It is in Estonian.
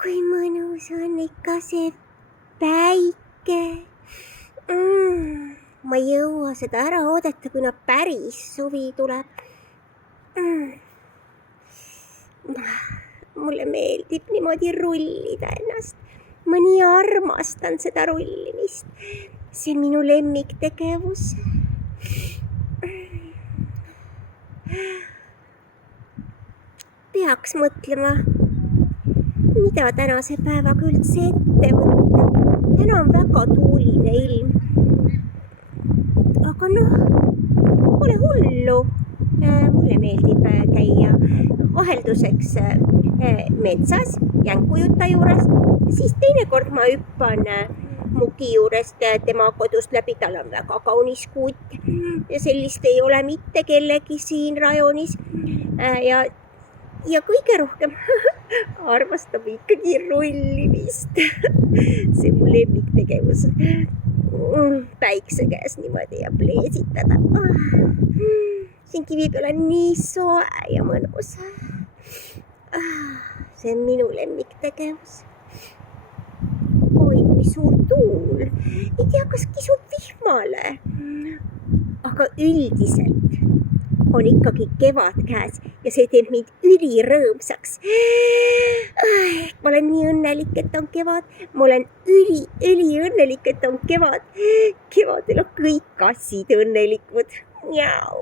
kui mõnus on ikka see päike. Ma ei jõua seda ära oodata, kuna päris suvi tuleb. Mulle meeldib niimoodi rullida ennast. Ma nii armastan seda rullimist. See on minu lemmiktegevus. Peaks mõtlema, mida tänase päevaga üldse ette võtta. Täna on väga tuuline ilm. Aga pole hullu. Mulle meeldib käia vahelduseks metsas jänkujuta juures. Siis teinekord ma hüppan Muki juurest tema kodust läbi, tal on väga kaunis kutt ja sellist ei ole mitte kellegi siin rajonis. Ja kõige rohkem armastab ikkagi rullimist. See on mu lemmiktegevus. Päikse käes niimoodi ja pleesitada. Siin kivi peal on nii soe ja mõnus. See on minu lemmiktegevus. Oi, kui suur tuul. Ei tea, kas kisub vihmale. Aga üldiselt on ikkagi kevad käes ja see teeb mind ülirõõmsaks. Ma olen nii õnnelik, et on kevad. Ma olen üliõnnelik, et on kevad. Kevadel on kõik kassid õnnelikud. Miau.